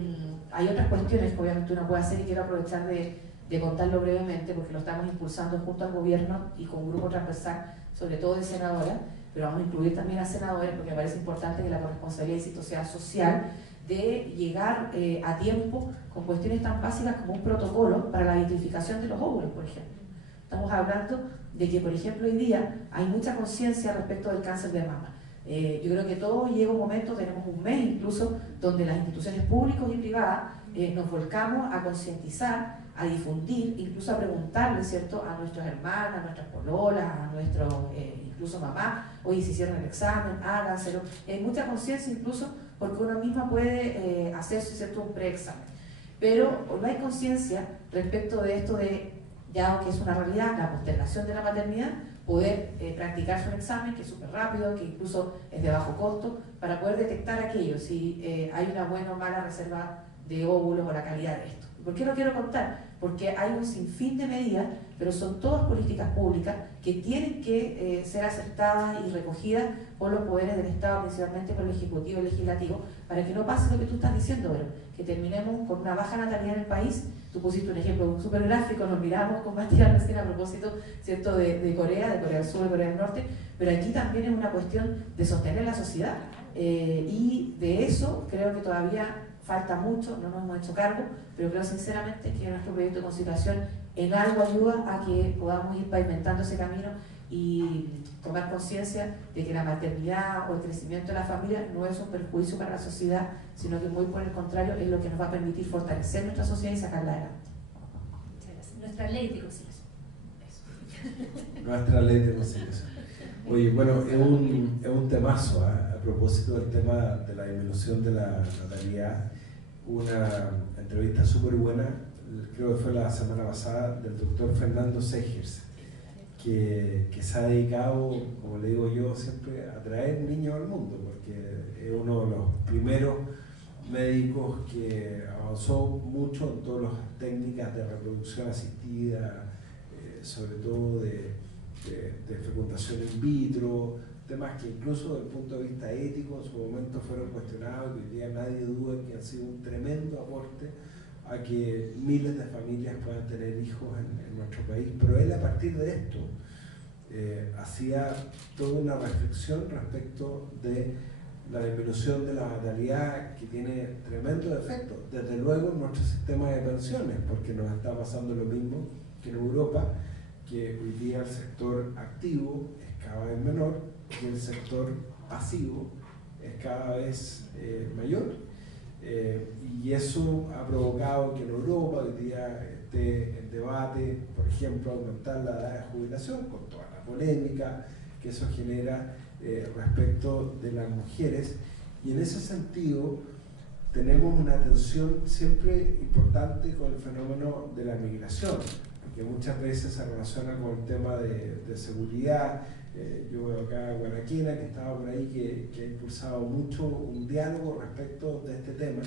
hay otras cuestiones que obviamente uno puede hacer, y quiero aprovechar de contarlo brevemente porque lo estamos impulsando junto al gobierno y con un grupo transversal, sobre todo de senadoras, pero vamos a incluir también a senadores porque me parece importante que la corresponsabilidad, insisto, sea social, de llegar a tiempo con cuestiones tan básicas como un protocolo para la identificación de los óvulos, por ejemplo. Estamos hablando de que, por ejemplo, hoy día hay mucha conciencia respecto del cáncer de mama. Yo creo que todos llega un momento, tenemos un mes incluso, donde las instituciones públicas y privadas nos volcamos a concientizar, a difundir, incluso a preguntarle, ¿cierto?, a nuestras hermanas, a nuestras pololas, a nuestros, incluso mamás, oye, si hicieron el examen, háganselo. Hay mucha conciencia incluso porque uno misma puede hacerse, ¿cierto?, un preexamen. Pero no hay conciencia respecto de esto de, ya que es una realidad, la postergación de la maternidad, poder practicarse un examen que es súper rápido, que incluso es de bajo costo, para poder detectar aquello, si hay una buena o mala reserva de óvulos o la calidad de esto. ¿Por qué lo quiero contar? Porque hay un sinfín de medidas, pero son todas políticas públicas que tienen que ser aceptadas y recogidas por los poderes del Estado, principalmente por el Ejecutivo y el Legislativo, para que no pase lo que tú estás diciendo, Vero, que terminemos con una baja natalidad en el país. Tú pusiste un ejemplo súper gráfico, nos miramos con Matías recién a propósito, ¿cierto?, de Corea del Sur y Corea del Norte, pero aquí también es una cuestión de sostener la sociedad, y de eso creo que todavía falta mucho, no nos hemos hecho cargo, pero creo sinceramente que nuestro proyecto de conciliación en algo ayuda a que podamos ir pavimentando ese camino y tomar conciencia de que la maternidad o el crecimiento de la familia no es un perjuicio para la sociedad, sino que muy por el contrario es lo que nos va a permitir fortalecer nuestra sociedad y sacarla adelante. Muchas gracias. Nuestra ley de conciliación. Nuestra ley de conciliación. Oye, bueno, es un temazo, a propósito del tema de la disminución de la natalidad. Una entrevista súper buena, creo que fue la semana pasada, del doctor Fernando Segers, que se ha dedicado, como le digo yo siempre, a traer niños al mundo, porque es uno de los primeros médicos que avanzó mucho en todas las técnicas de reproducción asistida, sobre todo de fecundación in vitro, temas que incluso desde el punto de vista ético en su momento fueron cuestionados, y hoy día nadie duda que han sido un tremendo aporte a que miles de familias puedan tener hijos en nuestro país. Pero él, a partir de esto, hacía toda una reflexión respecto de la disminución de la natalidad, que tiene tremendo efecto, desde luego en nuestro sistema de pensiones, porque nos está pasando lo mismo que en Europa, que hoy día el sector activo es cada vez menor y el sector pasivo es cada vez mayor, Y eso ha provocado que en Europa hoy día esté en debate, por ejemplo, aumentar la edad de jubilación, con toda la polémica que eso genera respecto de las mujeres. Y en ese sentido tenemos una atención siempre importante con el fenómeno de la migración, porque muchas veces se relaciona con el tema de seguridad. Yo veo acá a Guanaquena, que estaba por ahí, que ha impulsado mucho un diálogo respecto de este tema,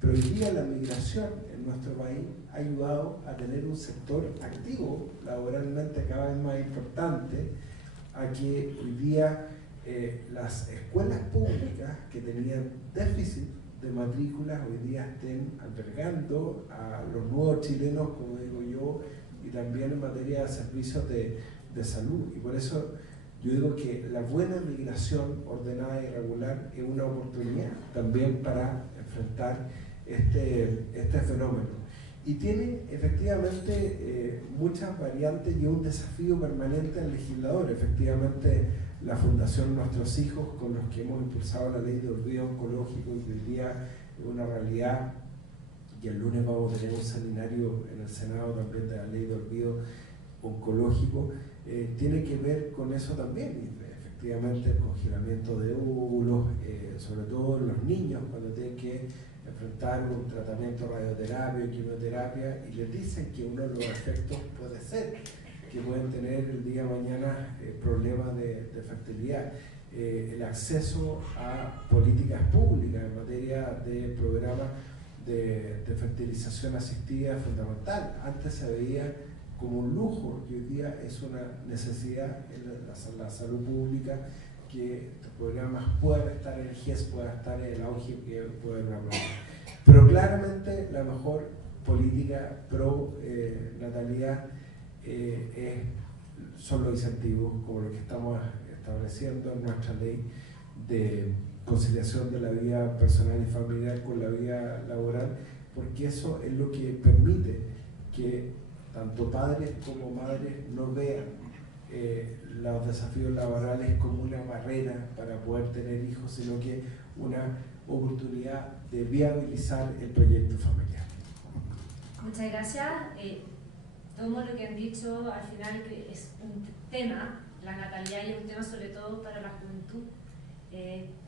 pero hoy día la migración en nuestro país ha ayudado a tener un sector activo, laboralmente cada vez más importante, a que hoy día las escuelas públicas que tenían déficit de matrículas hoy día estén albergando a los nuevos chilenos, como digo yo, y también en materia de servicios de salud. Y por eso yo digo que la buena migración ordenada y regular es una oportunidad también para enfrentar este fenómeno. Y tiene efectivamente muchas variantes y un desafío permanente al legislador. Efectivamente, la Fundación Nuestros Hijos, con los que hemos impulsado la ley de olvido oncológico, y que hoy día es una realidad, y el lunes vamos a tener un seminario en el Senado también de la ley de olvido oncológico, tiene que ver con eso también. Efectivamente, el congelamiento de óvulos, sobre todo en los niños, cuando tienen que enfrentar un tratamiento radioterapia o quimioterapia, y les dicen que uno de los efectos puede ser que pueden tener el día de mañana problemas de fertilidad. El acceso a políticas públicas en materia de programas de fertilización asistida es fundamental. Antes se veía como un lujo y hoy día es una necesidad en la salud pública, que estos programas puedan estar en el GES, puedan estar en el auge, que puedan hablar. Pero claramente la mejor política pro natalidad son los incentivos, como lo que estamos estableciendo en nuestra ley de conciliación de la vida personal y familiar con la vida laboral, porque eso es lo que permite que tanto padres como madres no vean los desafíos laborales como una barrera para poder tener hijos, sino que una oportunidad de viabilizar el proyecto familiar. Muchas gracias. Tomo lo que han dicho al final, que es un tema, la natalidad, y es un tema sobre todo para la juventud,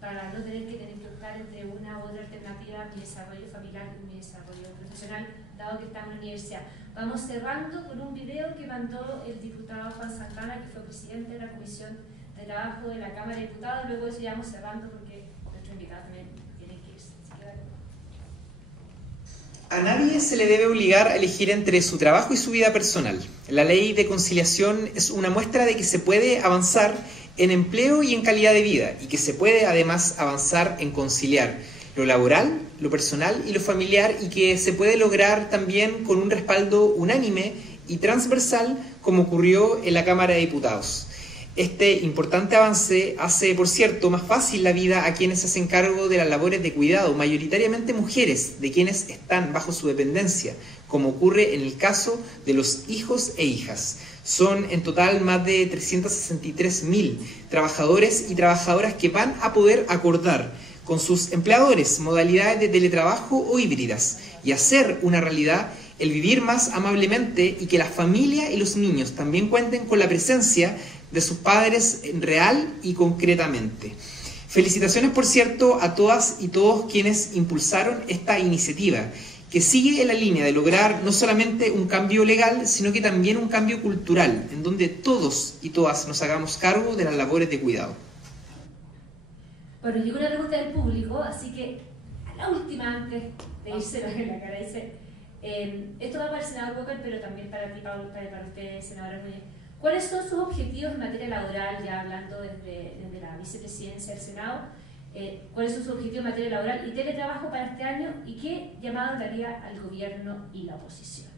para no tener que optar entre una u otra alternativa, mi desarrollo familiar y mi desarrollo profesional, dado que estamos en la universidad. Vamos cerrando con un video que mandó el diputado Juan Santana, que fue presidente de la Comisión de Trabajo de la Cámara de Diputados. Luego de eso ya vamos cerrando porque nuestro invitado también tiene que irse. Así que dale. A nadie se le debe obligar a elegir entre su trabajo y su vida personal. La ley de conciliación es una muestra de que se puede avanzar en empleo y en calidad de vida, y que se puede además avanzar en conciliar lo laboral, lo personal y lo familiar, y que se puede lograr también con un respaldo unánime y transversal, como ocurrió en la Cámara de Diputados. Este importante avance hace, por cierto, más fácil la vida a quienes se hacen cargo de las labores de cuidado, mayoritariamente mujeres, de quienes están bajo su dependencia, como ocurre en el caso de los hijos e hijas. Son en total más de 363.000 trabajadores y trabajadoras que van a poder acordar con sus empleadores modalidades de teletrabajo o híbridas y hacer una realidad el vivir más amablemente, y que la familia y los niños también cuenten con la presencia de sus padres real y concretamente. Felicitaciones, por cierto, a todas y todos quienes impulsaron esta iniciativa, que sigue en la línea de lograr no solamente un cambio legal, sino que también un cambio cultural, en donde todos y todas nos hagamos cargo de las labores de cuidado. Bueno, llegó una pregunta del público, así que a la última, antes de irse en la cara, dice, esto va para el senador Walker, pero también para ti, Pablo, para usted, senadora Núñez. ¿Cuáles son sus objetivos en materia laboral, ya hablando desde la vicepresidencia del Senado? ¿Cuáles son sus objetivos en materia laboral y teletrabajo para este año? ¿Y qué llamado daría al gobierno y la oposición?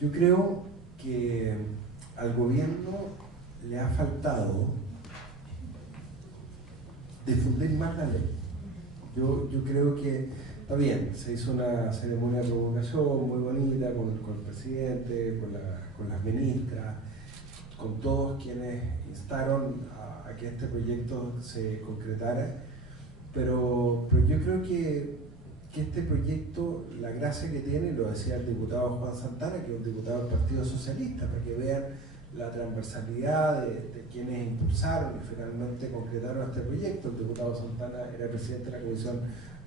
Yo creo que al gobierno le ha faltado difundir más la ley. Yo creo que está bien, se hizo una ceremonia de provocación muy bonita con el presidente, con las ministras, con todos quienes instaron a que este proyecto se concretara, pero yo creo que este proyecto, la gracia que tiene, lo decía el diputado Juan Santana, que es un diputado del Partido Socialista, para que vean la transversalidad de quienes impulsaron y finalmente concretaron este proyecto. El diputado Santana era presidente de la Comisión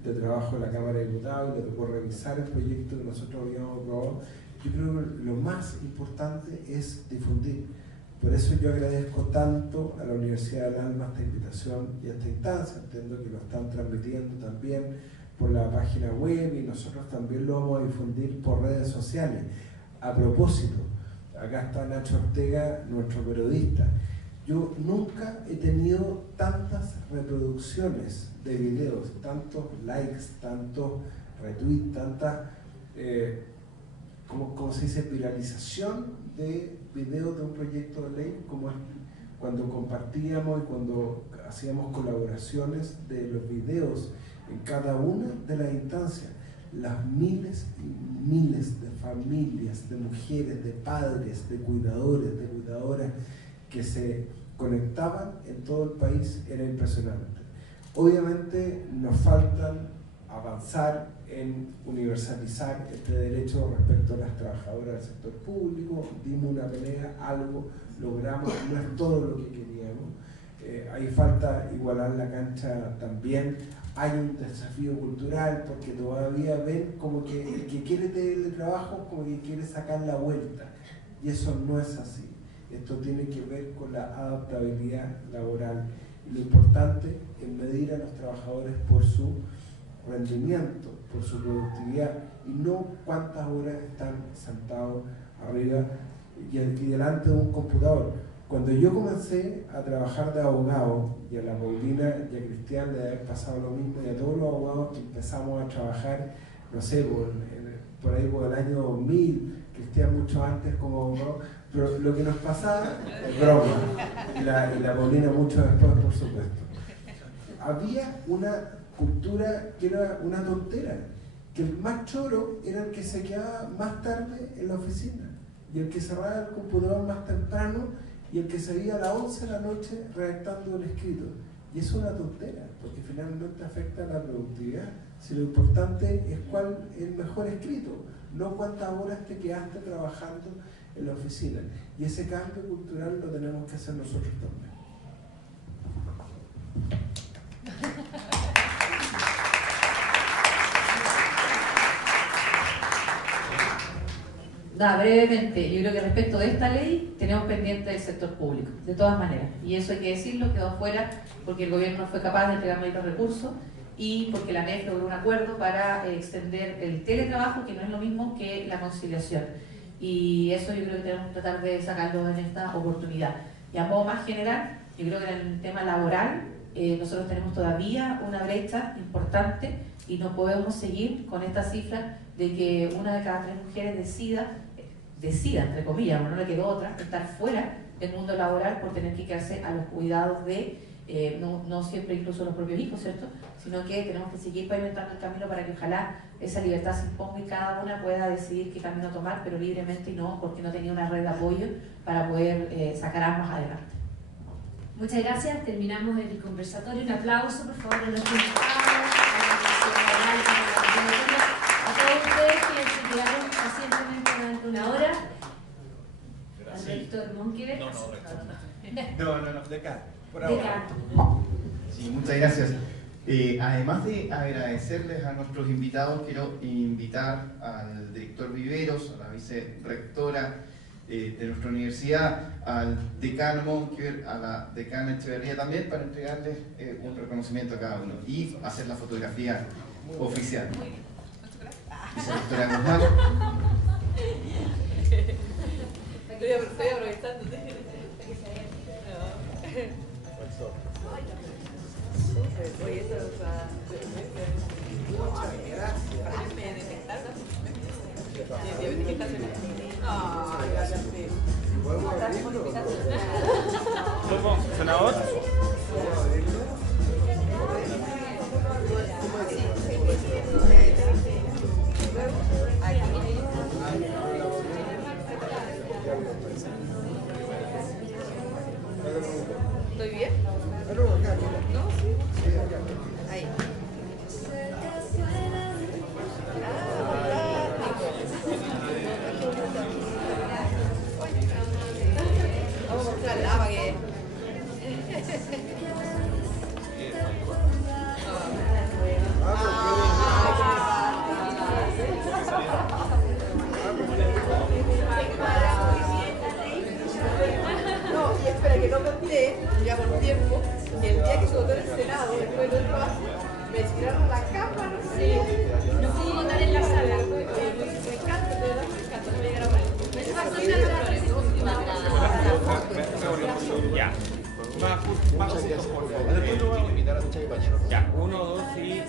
de Trabajo de la Cámara de Diputados y le tocó revisar el proyecto que nosotros habíamos aprobado. Yo creo que lo más importante es difundir. Por eso yo agradezco tanto a la Universidad del Alma esta invitación y esta instancia. Entiendo que lo están transmitiendo también por la página web y nosotros también lo vamos a difundir por redes sociales. A propósito, acá está Nacho Ortega, nuestro periodista. Yo nunca he tenido tantas reproducciones de videos, tantos likes, tantos retweets, tanta, como se dice, viralización de videos de un proyecto de ley como este. Cuando compartíamos y cuando hacíamos colaboraciones de los videos en cada una de las instancias, las miles y miles de familias, de mujeres, de padres, de cuidadores, de cuidadoras que se conectaban en todo el país, era impresionante. Obviamente nos faltan avanzar en universalizar este derecho respecto a las trabajadoras del sector público. Dimos una pelea, algo logramos, no es todo lo que queríamos. Ahí falta igualar la cancha también. Hay un desafío cultural porque todavía ven como que el que quiere teletrabajo como que quiere sacar la vuelta, y eso no es así. Esto tiene que ver con la adaptabilidad laboral y lo importante es medir a los trabajadores por su rendimiento, por su productividad y no cuántas horas están sentados arriba y delante de un computador. Cuando yo comencé a trabajar de abogado, y a la Paulina y a Cristian le debe haber pasado lo mismo, y a todos los abogados que empezamos a trabajar, no sé, por ahí por el año 2000, Cristian mucho antes como abogado, pero lo que nos pasaba es broma, y la Paulina mucho después, por supuesto. Había una cultura que era una tontera, que el más choro era el que se quedaba más tarde en la oficina, y el que cerraba el computador más temprano, y el que se iba a las 11 de la noche redactando el escrito. Y es una tontera, porque finalmente afecta a la productividad. Si lo importante es cuál es el mejor escrito, no cuántas horas te quedaste trabajando en la oficina. Y ese cambio cultural lo tenemos que hacer nosotros también. Brevemente, yo creo que respecto de esta ley tenemos pendiente el sector público, de todas maneras, y eso hay que decirlo, quedó fuera porque el gobierno no fue capaz de entregar los recursos y porque la MEF logró un acuerdo para extender el teletrabajo, que no es lo mismo que la conciliación, y eso yo creo que tenemos que tratar de sacarlo en esta oportunidad. Y a modo más general, yo creo que en el tema laboral nosotros tenemos todavía una brecha importante y no podemos seguir con esta cifra de que una de cada 3 mujeres decida, entre comillas, no le quedó otra, estar fuera del mundo laboral por tener que quedarse a los cuidados de, no siempre incluso los propios hijos, ¿cierto? Sino que tenemos que seguir pavimentando el camino para que ojalá esa libertad se imponga y cada una pueda decidir qué camino tomar, pero libremente y no porque no tenía una red de apoyo para poder sacar ambas adelante. Muchas gracias, terminamos el conversatorio. Un aplauso, por favor, a nuestros invitados, a todos ustedes que se quedaron pacientemente durante una hora. Al rector Monkever. No, de acá. Por De ahora. acá. Sí, muchas gracias. Además de agradecerles a nuestros invitados, quiero invitar al director Viveros, a la vicerrectora de nuestra universidad, al decano Monkever, a la decana Echeverría también, para entregarles un reconocimiento a cada uno y hacer la fotografía oficial. Vicerrectora Guzmán. Estoy aprovechando. Oye, eso es senador. ¿Estoy bien? No, sí. Ahí. solicité, ya por tiempo, que el día que se votó en el Senado, después del trabajo, me tiraron a la cámara. Sí, no pude votar en la sala. Me encanta, de verdad me encanta, no me llegaron a ver. Me pasó una flores. Ya. Más juntos, por favor. Ya, 1, 2 y...